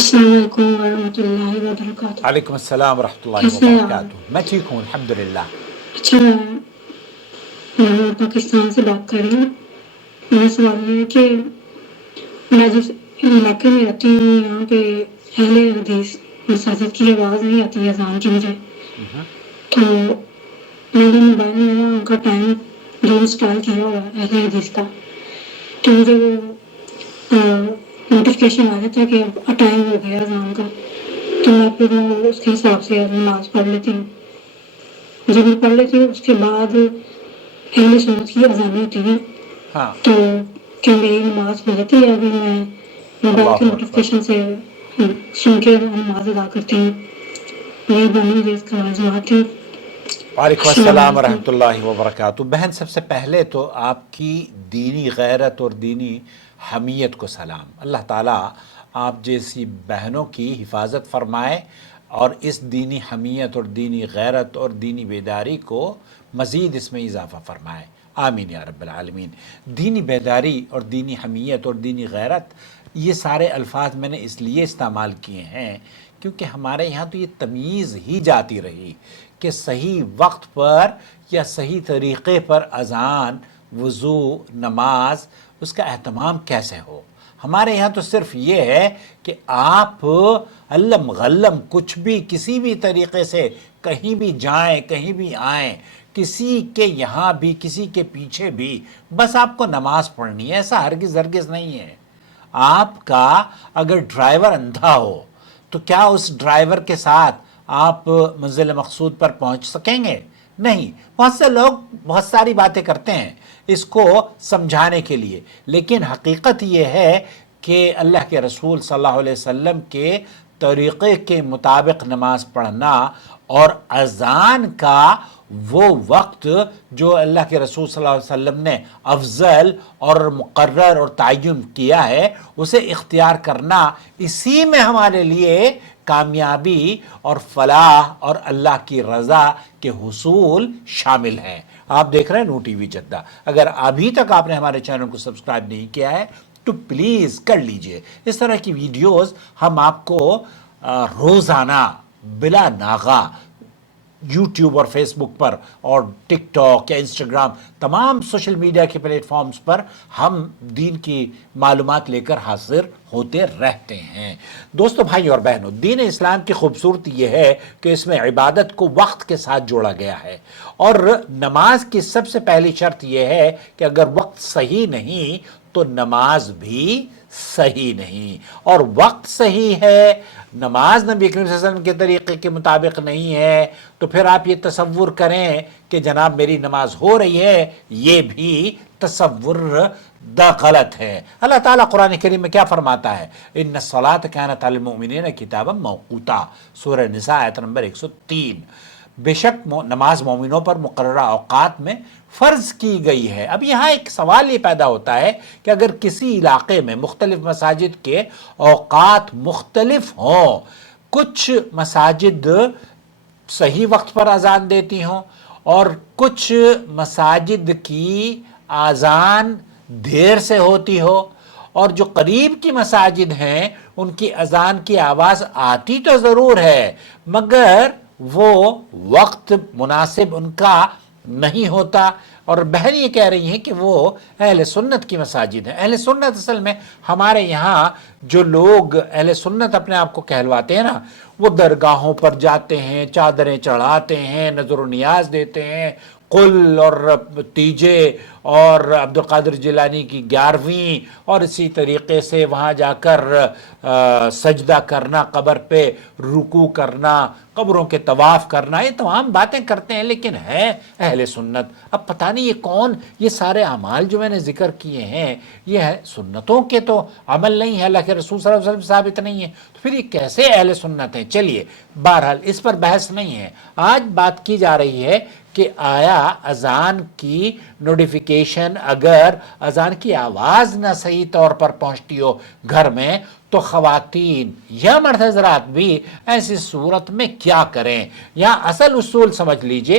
السلام علیکم ورحمۃ اللہ وبرکاتہ۔ وعلیکم السلام ورحمۃ اللہ کیسے ہیں آپ؟ وبرکاتہ۔ میں ٹھیک ہوں الحمدللہ۔ اچھا، میں پاکستان سے بات کر رہی ہوں۔ میرا سوال یہ ہے کہ میں جس علاقے میں رہتی ہوں یہاں پہ اہل حدیث مساجد کی آواز نہیں آتی ہے اذان کی مجھے، تو میرے موبائل میں نا ان کا ٹائم جو انسٹال کیا ہوا ہے اہل حدیث کا، تو مجھے وہ نوٹیفکیشن آ جاتا ہے کہ اب ٹائم ہو گیا اذان کا، تو میں پھر اس کے حساب سے نماز پڑھ لیتی ہوں۔ جب میں پڑھ لیتی ہوں اس کے بعد اہل سنت کی اذانیں ہوتی ہیں، ہاں، تو کیا میری نماز ہو جاتی ہے؟ ابھی میں موبائل کے اللہ اکبر۔ نوٹیفکیشن سے سن کے نماز ادا کرتی ہوں۔ میری بانی مجھے اس کا وضاحت ہے۔ وعلیکم السلام السلام علیکم۔ ورحمۃ اللہ وبرکاتہ۔ بہن، سب سے پہلے تو آپ کی دینی غیرت اور دینی حمیت کو سلام۔ اللہ تعالیٰ آپ جیسی بہنوں کی حفاظت فرمائے اور اس دینی حمیت اور دینی غیرت اور دینی بیداری کو مزید اس میں اضافہ فرمائے، آمین یا رب العالمین۔ دینی بیداری اور دینی حمیت اور دینی غیرت، یہ سارے الفاظ میں نے اس لیے استعمال کیے ہیں کیونکہ ہمارے یہاں تو یہ تمیز ہی جاتی رہی کہ صحیح وقت پر یا صحیح طریقے پر اذان، وضو، نماز، اس کا اہتمام کیسے ہو۔ ہمارے یہاں تو صرف یہ ہے کہ آپ علم غلم کچھ بھی کسی بھی طریقے سے کہیں بھی جائیں، کہیں بھی آئیں، کسی کے یہاں بھی کسی کے پیچھے بھی، بس آپ کو نماز پڑھنی ہے۔ ایسا ہرگز نہیں ہے۔ آپ کا اگر ڈرائیور اندھا ہو تو کیا اس ڈرائیور کے ساتھ آپ منزل مقصود پر پہنچ سکیں گے؟ نہیں۔ بہت سے لوگ بہت ساری باتیں کرتے ہیں اس کو سمجھانے کے لیے، لیکن حقیقت یہ ہے کہ اللہ کے رسول صلی اللہ علیہ وسلم کے طریقے کے مطابق نماز پڑھنا اور اذان کا وہ وقت جو اللہ کے رسول صلی اللہ علیہ وسلم نے افضل اور مقرر اور تعین کیا ہے اسے اختیار کرنا، اسی میں ہمارے لیے کامیابی اور فلاح اور اللہ کی رضا کے حصول شامل ہیں۔ آپ دیکھ رہے ہیں نو ٹی وی جدہ۔ اگر ابھی تک آپ نے ہمارے چینل کو سبسکرائب نہیں کیا ہے تو پلیز کر لیجئے۔ اس طرح کی ویڈیوز ہم آپ کو روزانہ بلا ناغہ یوٹیوب اور فیس بک پر اور ٹک ٹاک یا انسٹاگرام، تمام سوشل میڈیا کے پلیٹ فارمز پر ہم دین کی معلومات لے کر حاضر ہوتے رہتے ہیں۔ دوستو، بھائی اور بہنوں، دین اسلام کی خوبصورتی یہ ہے کہ اس میں عبادت کو وقت کے ساتھ جوڑا گیا ہے، اور نماز کی سب سے پہلی شرط یہ ہے کہ اگر وقت صحیح نہیں تو نماز بھی صحیح نہیں، اور وقت صحیح ہے، نماز نبی کریم صلی اللہ علیہ وسلم کے طریقے کے مطابق نہیں ہے، تو پھر آپ یہ تصور کریں کہ جناب میری نماز ہو رہی ہے، یہ بھی تصور غلط ہے۔ اللہ تعالیٰ قرآن کریم میں کیا فرماتا ہے؟ ان الصلاۃ کانت علی المؤمنین کتابا موقوتا، سورہ نساء آیت نمبر 103۔ بے شک نماز مومنوں پر مقررہ اوقات میں فرض کی گئی ہے۔ اب یہاں ایک سوال یہ پیدا ہوتا ہے کہ اگر کسی علاقے میں مختلف مساجد کے اوقات مختلف ہوں، کچھ مساجد صحیح وقت پر اذان دیتی ہوں اور کچھ مساجد کی اذان دیر سے ہوتی ہو، اور جو قریب کی مساجد ہیں ان کی اذان کی آواز آتی تو ضرور ہے مگر وہ وقت مناسب ان کا نہیں ہوتا، اور بہن یہ کہہ رہی ہیں کہ وہ اہل سنت کی مساجد ہیں۔ اہل سنت اصل میں ہمارے یہاں جو لوگ اہل سنت اپنے آپ کو کہلواتے ہیں نا، وہ درگاہوں پر جاتے ہیں، چادریں چڑھاتے ہیں، نظر و نیاز دیتے ہیں، قل اور تیجے اور عبد القادر جیلانی کی 11ویں، اور اسی طریقے سے وہاں جا کر سجدہ کرنا، قبر پہ رکوع کرنا، قبروں کے طواف کرنا، یہ تمام باتیں کرتے ہیں، لیکن ہے اہل سنت۔ اب پتہ نہیں یہ کون، یہ سارے اعمال جو میں نے ذکر کیے ہیں یہ ہے سنتوں کے تو عمل نہیں ہے، اللہ کے رسول صلی اللہ علیہ وسلم ثابت نہیں ہے، تو پھر یہ کیسے اہل سنت ہیں؟ چلیے بہرحال اس پر بحث نہیں ہے، آج بات کی جا رہی ہے کہ آیا اذان کی نوٹیفیکیشن اگر اذان کی آواز نہ صحیح طور پر پہنچتی ہو گھر میں تو خواتین یا مرد حضرات بھی ایسی صورت میں کیا کریں؟ یا اصل اصول سمجھ لیجئے